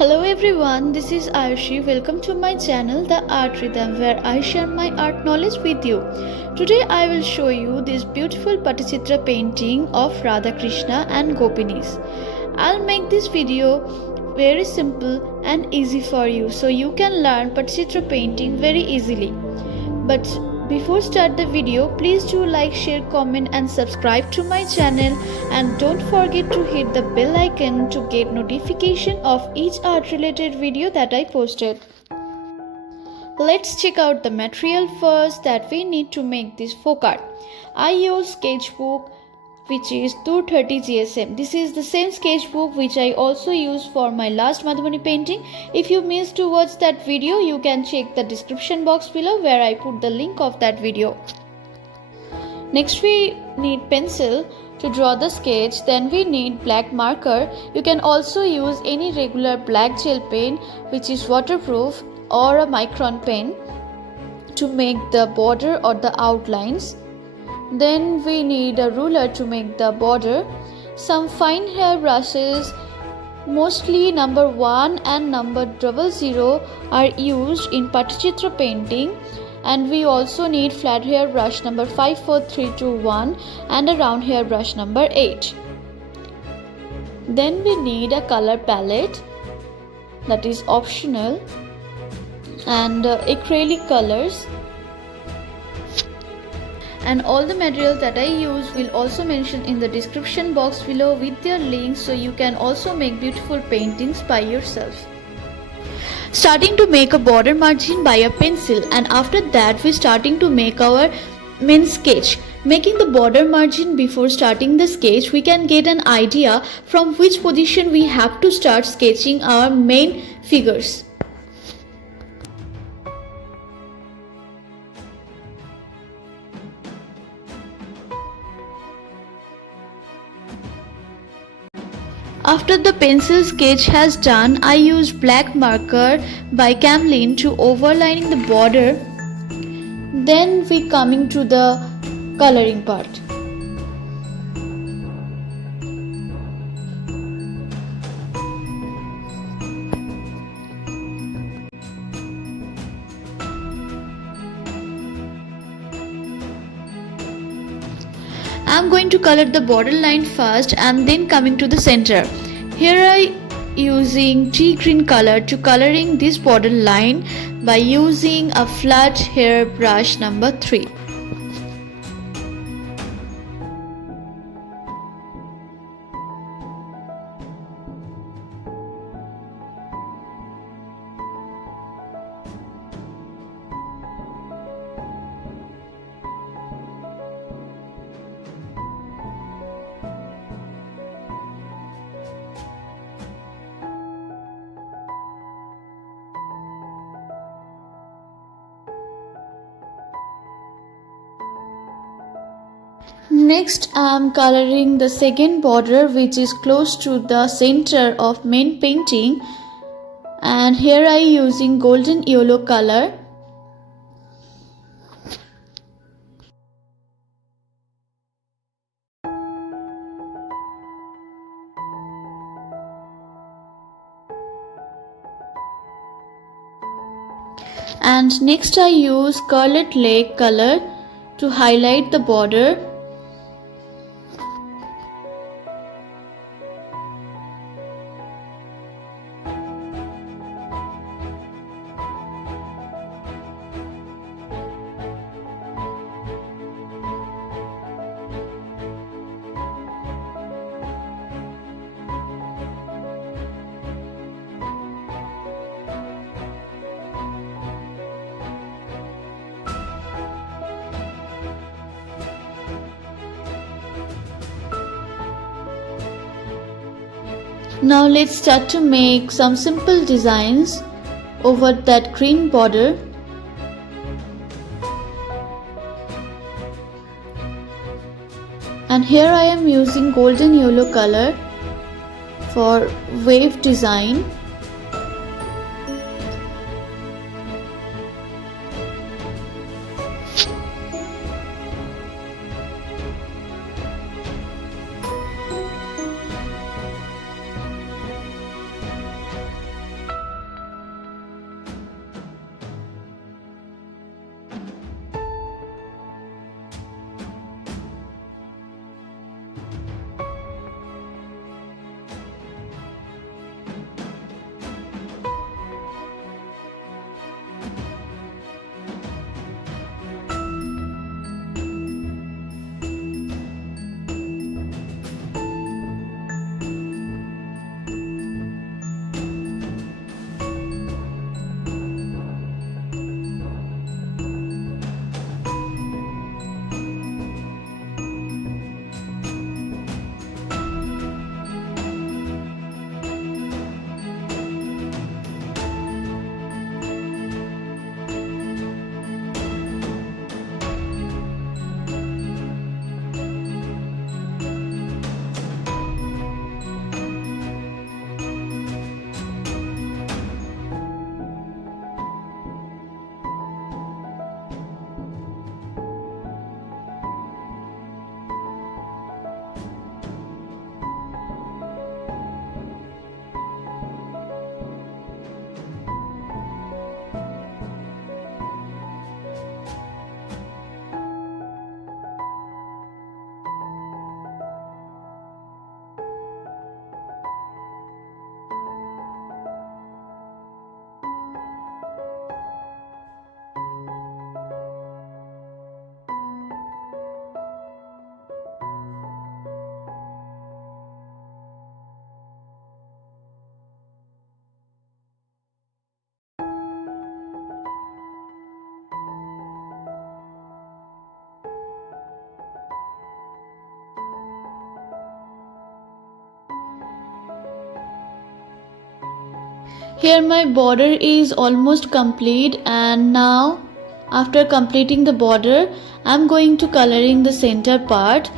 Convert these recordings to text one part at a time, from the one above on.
Hello everyone, this is Ayushi. Welcome to my channel The Art Rhythm, where I share my art knowledge with you. Today I will show you this beautiful Patachitra painting of Radha Krishna and Gopinis. I'll make this video very simple and easy for you so you can learn Patachitra painting very easily. But before start the video, please do like, share, comment and subscribe to my channel, and don't forget to hit the bell icon to get notification of each art related video that I posted. Let's check out the material first that we need to make this folk art. I use sketchbook which is 230 GSM. This is the same sketchbook which I also used for my last Madhubani painting. If you missed to watch that video, you can check the description box below where I put the link of that video. Next we need pencil to draw the sketch. Then we need black marker. You can also use any regular black gel pen which is waterproof or a micron pen to make the border or the outlines. Then we need a ruler to make the border. Some fine hair brushes, mostly number 1 and number 00 are used in Patachitra painting, and we also need flat hair brush number 54321 and a round hair brush number 8. Then we need a color palette that is optional, and acrylic colors. And all the materials that I use will also mention in the description box below with their links, so you can also make beautiful paintings by yourself. Starting to make a border margin by a pencil, and after that we starting to make our main sketch. Making the border margin before starting the sketch, we can get an idea from which position we have to start sketching our main figures. After the pencil sketch has done, I use black marker by Camlin to overlining the border. Then we coming to the coloring part. I am going to color the border line first and then coming to the center. Here I using tea green color to coloring this border line by using a flat hair brush number 3. Next I am coloring the second border which is close to the center of main painting, and here I using golden yellow color. And next I use scarlet lake color to highlight the border. Now let's start to make some simple designs over that green border. And here I am using golden yellow color for wave design. Here my border is almost complete, and now after completing the border, I'm going to coloring the center part.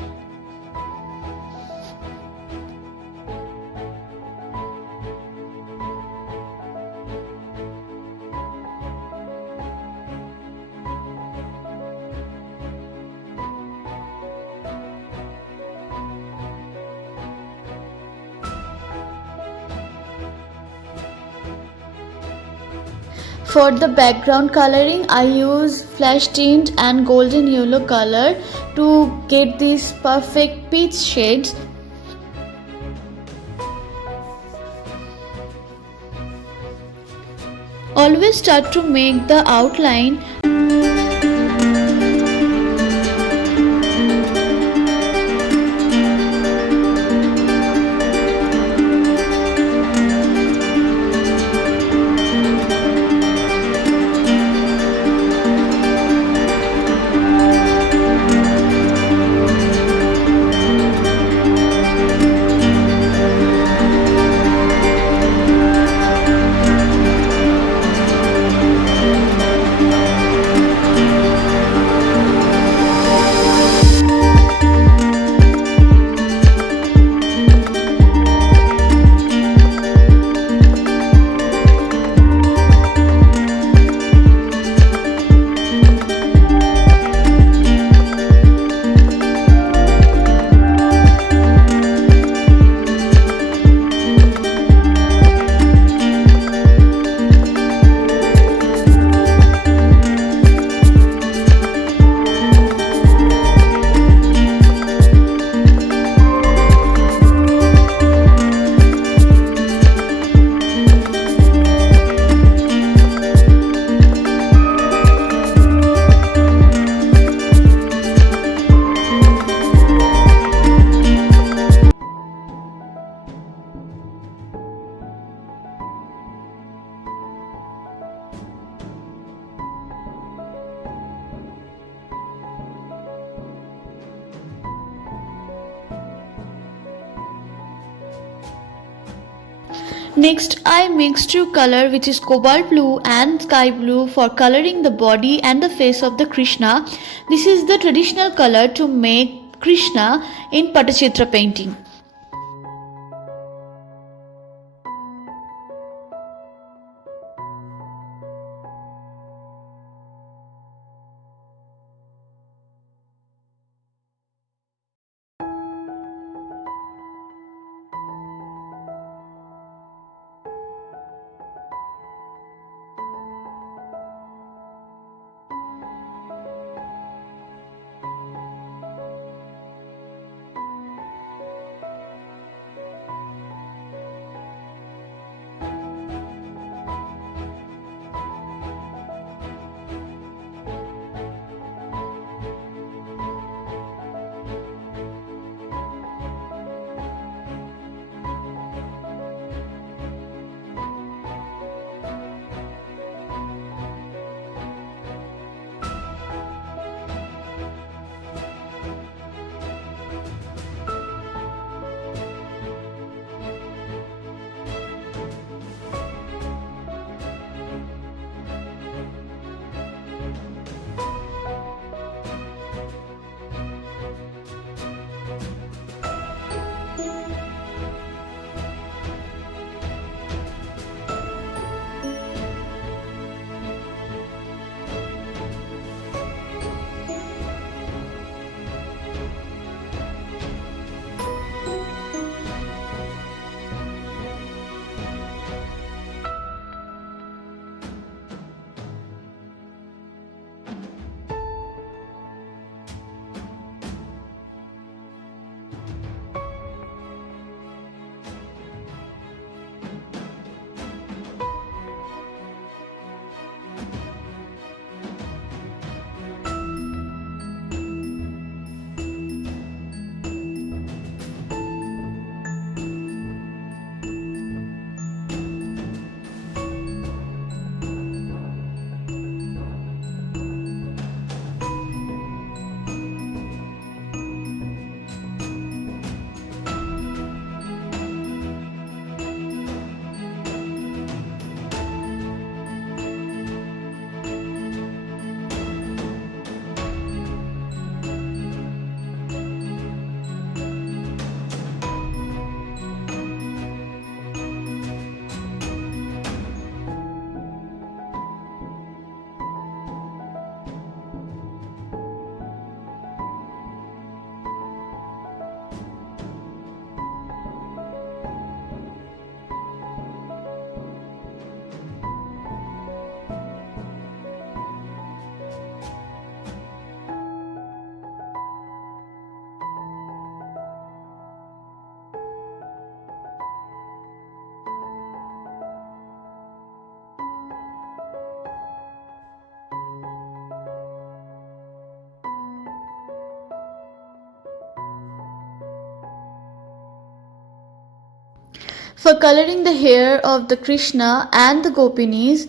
For the background coloring, I use flash tint and golden yellow color to get these perfect peach shades. Always start to make the outline. Next, I mix two color, which is cobalt blue and sky blue, for coloring the body and the face of the Krishna. This is the traditional color to make Krishna in Patachitra painting. For coloring the hair of the Krishna and the Gopinis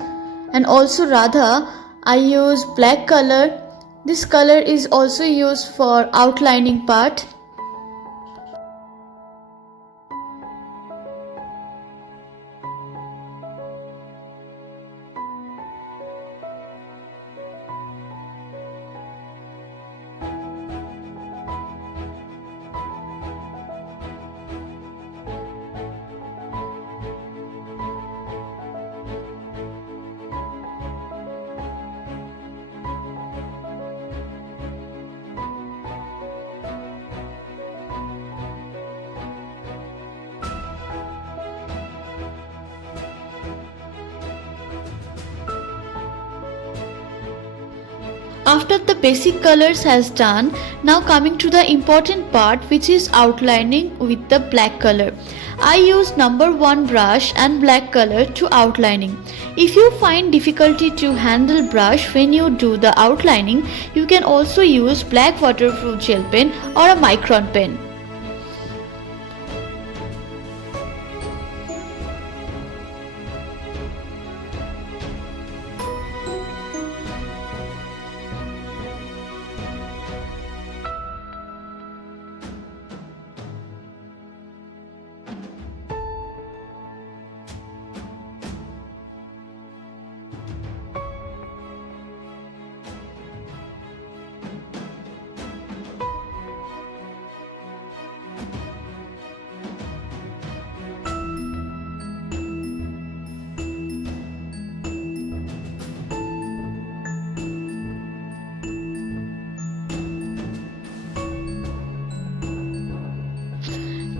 and also Radha, I use black color. This color is also used for outlining part. After the basic colors has done, now coming to the important part, which is outlining with the black color. I use number 1 brush and black color to outlining. If you find difficulty to handle brush when you do the outlining, you can also use black waterproof gel pen or a micron pen.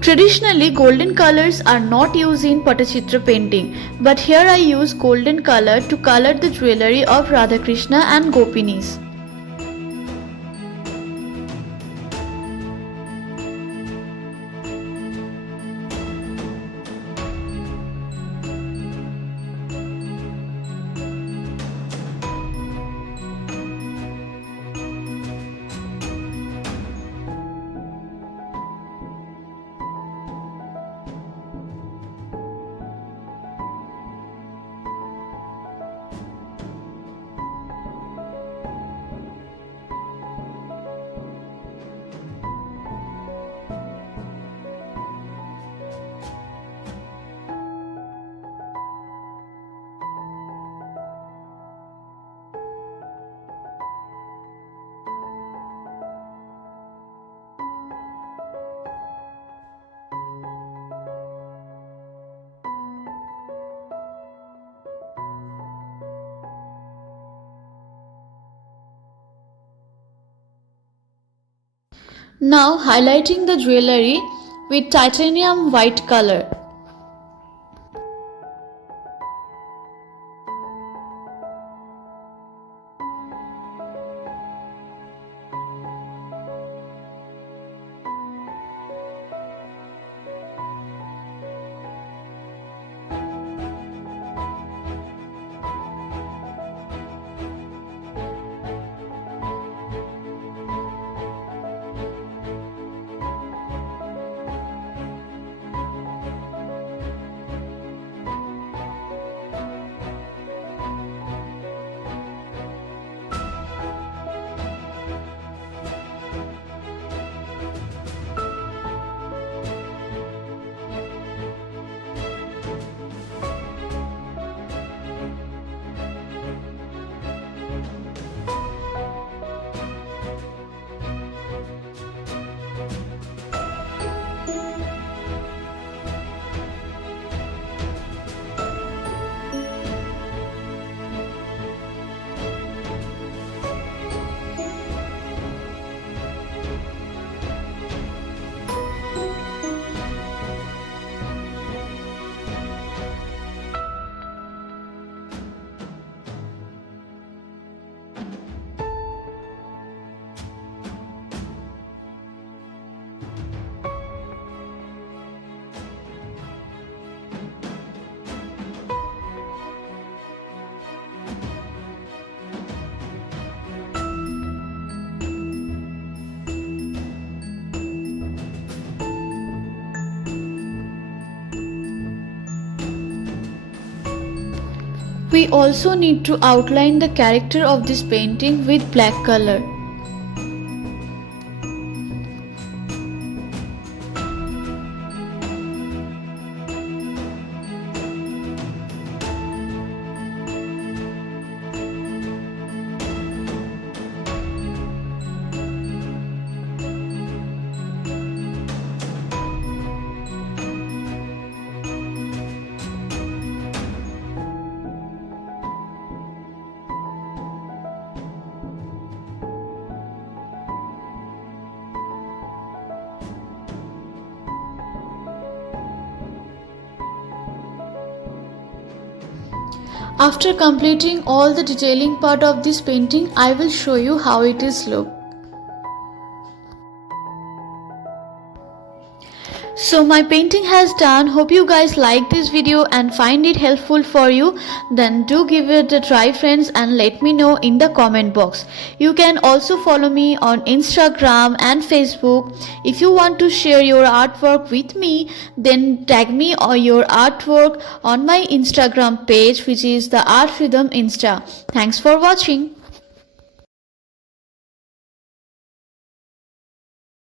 Traditionally, golden colors are not used in Patachitra painting, but here I use golden color to color the jewelry of Radha Krishna and Gopinis. Now highlighting the jewelry with titanium white color. We also need to outline the character of this painting with black color. After completing all the detailing part of this painting, I will show you how it is look. So my painting has done. Hope you guys like this video and find it helpful for you. Then do give it a try friends and let me know in the comment box. You can also follow me on Instagram and Facebook. If you want to share your artwork with me, then tag me or your artwork on my Instagram page, which is the Art Rhythm Insta. Thanks for watching.